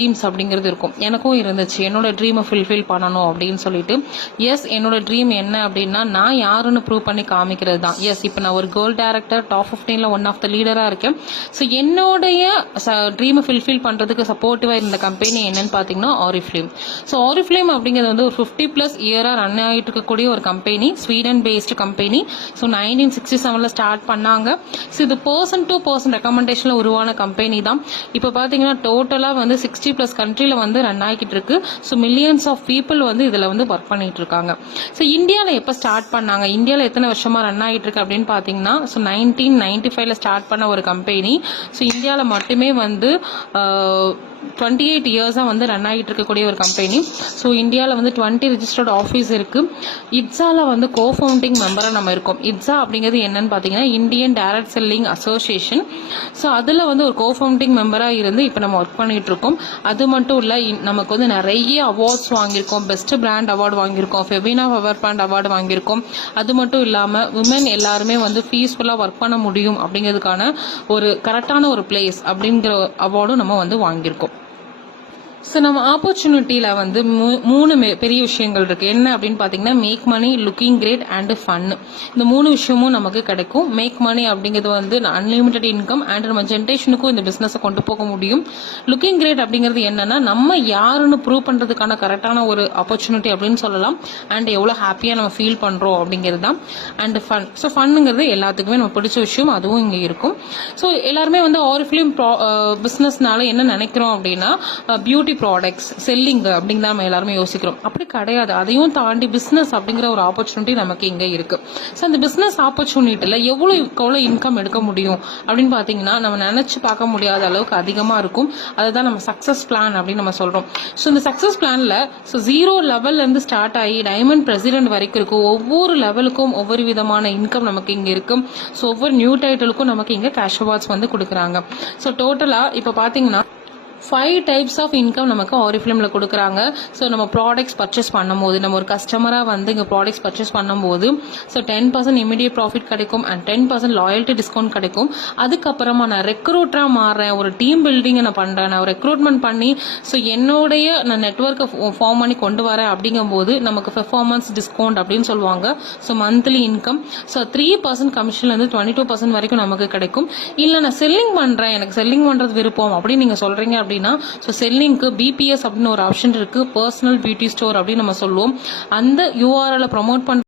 Dreams அப்படிங்கிறது இருக்கும். எனக்கும் இருந்துச்சு என்னோட ட்ரீமை ஃபுல்ஃபில் பண்ணணும் அப்படின்னு சொல்லிட்டு. எஸ், என்னோட ட்ரீம் என்ன அப்படின்னா நான் யாருன்னு ப்ரூவ் பண்ணி காமிக்கிறது தான். எஸ், இப்போ நான் ஒரு கேர்ள் டேரக்டர் டாப் 15ல ஒன் ஆஃப் த லீடராக இருக்கேன். ஸோ என்னுடைய ட்ரீமை ஃபுல்ஃபில் பண்ணுறதுக்கு சப்போர்ட்டிவாக இருந்த கம்பெனி என்னன்னு பார்த்தீங்கன்னா ஆரிஃப்ளேம். ஸோ ஆரிஃப்ளேம் அப்படிங்கிறது வந்து ஒரு 50+ இயராக ரன் ஆகிட்டு இருக்கக்கூடிய ஒரு company, Sweden based company. So 1967 start பண்ணாங்க. ஸோ இது பர்சன் டு பர்சன் ரெக்கமெண்டேஷனில் உருவான கம்பெனி தான். இப்போ பார்த்தீங்கன்னா டோட்டலாக வந்து 60+ கண்ட்ரியில் வந்து ரன் ஆகிட்டு இருக்கு. ஸோ மில்லியன்ஸ் ஆஃப் பீப்புள் வந்து இதில் வந்து ஒர்க் பண்ணிட்டு இருக்காங்க. ஸோ இந்தியாவில் எப்போ ஸ்டார்ட் பண்ணாங்க, இந்தியாவில் எத்தனை வருஷமா ரன் ஆகிட்டு இருக்கு அப்படின்னு பார்த்தீங்கன்னா, ஸோ 1995ல ஸ்டார்ட் பண்ண ஒரு கம்பெனி. ஸோ இந்தியாவில் மட்டுமே வந்து 28 இயர்ஸாக வந்து ரன் ஆகிட்டு இருக்கக்கூடிய ஒரு கம்பெனி. ஸோ இந்தியாவில் வந்து 20 ரிஜிஸ்டர்ட் ஆஃபீஸ் இருக்கு. இட்ஸால வந்து கோஃபவுண்டிங் மெம்பராக நம்ம இருக்கோம். இட்ஸா அப்படிங்கிறது என்னன்னு பார்த்தீங்கன்னா Indian direct selling association. So அதில் வந்து ஒரு கோஃபவுண்டிங் மெம்பராக இருந்து இப்போ நம்ம ஒர்க் பண்ணிட்டு இருக்கோம். அது மட்டும் இல்லை, நமக்கு வந்து நிறைய அவார்ட்ஸ் வாங்கியிருக்கோம். பெஸ்ட் பிராண்ட் அவார்டு வாங்கியிருக்கோம், ஃபெபினா பவர் பிராண்ட் அவார்டு வாங்கியிருக்கோம். அது மட்டும் இல்லாமல் விமன் எல்லாருமே வந்து பீஸ்ஃபுல்லாக ஒர்க் பண்ண முடியும் அப்படிங்கிறதுக்கான ஒரு கரெக்டான ஒரு பிளேஸ் அப்படிங்கிற அவார்டும் நம்ம வந்து வாங்கியிருக்கோம். ஸோ நம்ம ஆப்பர்ச்சுனிட்டியில் வந்து மூணு பெரிய விஷயங்கள் இருக்குது. என்ன அப்படின்னு பார்த்தீங்கன்னா make money, looking great and fun. இந்த மூணு விஷயமும் நமக்கு கிடைக்கும். மேக் மணி அப்படிங்கிறது வந்து அன்லிமிட்டெட் இன்கம் அண்ட் நம்ம ஜென்ரேஷனுக்கும் இந்த பிஸ்னஸை கொண்டு போக முடியும். லுக்கிங் கிரேட் அப்படிங்கிறது என்னன்னா நம்ம யாருன்னு ப்ரூவ் பண்ணுறதுக்கான கரெக்டான ஒரு ஆப்பர்ச்சுனிட்டி அப்படின்னு சொல்லலாம். அண்ட் எவ்வளோ ஹாப்பியாக நம்ம ஃபீல் பண்ணுறோம் அப்படிங்கிறது தான். And fun. ஸோ ஃபன்னுங்கிறது எல்லாத்துக்குமே நம்ம பிடிச்ச விஷயம், அதுவும் இங்கே இருக்கும். ஸோ எல்லாருமே வந்து ஆரிஃப்ளேம் பிஸ்னஸ்னால என்ன நினைக்கிறோம் அப்படின்னா பியூட்டி ப்ராடக்ட்ஸ் செல்லிங் அப்படிங்கிற நம்ம எல்லாருமே யோசிக்கிறோம். அப்படி கிடையாது. அதையும் தாண்டி பிசினஸ் அப்படிங்கிற ஒரு ஆப்பர்ச்சுனிட்டி நமக்கு இங்க இருக்கு. ஸோ அந்த பிசினஸ் ஆப்பர்ச்சுனிட்டியில எவ்வளவு இன்கம் எடுக்க முடியும் அப்படின்னு பாத்தீங்கன்னா நம்ம நினைச்சு பார்க்க முடியாத அளவுக்கு அதிகமா இருக்கும். அதுதான் நம்ம சக்சஸ் பிளான் அப்படின்னு நம்ம சொல்றோம். ஸோ இந்த சக்சஸ் பிளான்ல ஜீரோ லெவல்ல இருந்து ஸ்டார்ட் ஆகி டைமண்ட் பிரசிடென்ட் வரைக்கும் இருக்கும். ஒவ்வொரு லெவலுக்கும் ஒவ்வொரு விதமான இன்கம் நமக்கு இங்க இருக்கும். ஸோ ஒவ்வொரு நியூ டைட்டிலுக்கும் நமக்கு இங்க கேஷ் அவார்ட்ஸ் வந்து கொடுக்குறாங்க. ஸோ டோட்டலா இப்ப பாத்தீங்கன்னா 5 டைப்ஸ் ஆஃப் இன்கம் நமக்கு ஆரிஃப்ளேமில் கொடுக்குறாங்க. ஸோ நம்ம ப்ராடக்ட்ஸ் பர்ச்சேஸ் பண்ணும்போது, நம்ம ஒரு கஸ்டமராக வந்து இங்கே ப்ராடக்ட்ஸ் பர்ச்சேஸ் பண்ணும்போது ஸோ 10% இமீடியட் ப்ராஃபிட் கிடைக்கும் அண்ட் 10% லாயல்ட்டி டிஸ்கவுண்ட் கிடைக்கும். அதுக்கப்புறமா நான் ரெக்ரூட்டராக மாறுறேன், ஒரு டீம் பில்டிங்கை நான் பண்ணுறேன், நான் ரெக்ரூட்மெண்ட் பண்ணி ஸோ என்னுடைய நான் நெட்ஒர்க்கை ஃபார்ம் பண்ணி கொண்டு வரேன் அப்படிங்கும்போது நமக்கு பெர்ஃபார்மன்ஸ் டிஸ்கவுண்ட் அப்படின்னு சொல்லுவாங்க. ஸோ மந்த்லி இன்கம் ஸோ 3% கமிஷன்லேருந்து 22% வரைக்கும் நமக்கு கிடைக்கும். இல்லை நான் செல்லிங் பண்ணுறேன், எனக்கு செல்லிங் பண்ணுறது விருப்பம் அப்படின்னு நீங்கள் சொல்கிறீங்க அப்படின்னா ஸோ செல்லிங்க்கு பிபிஎஸ் அப்படின்னு ஒரு ஆப்ஷன் இருக்கு, பர்சனல் பியூட்டி ஸ்டோர் அப்படின்னு நம்ம சொல்லுவோம். அந்த யூஆர்எல் ப்ரமோட் பண்ற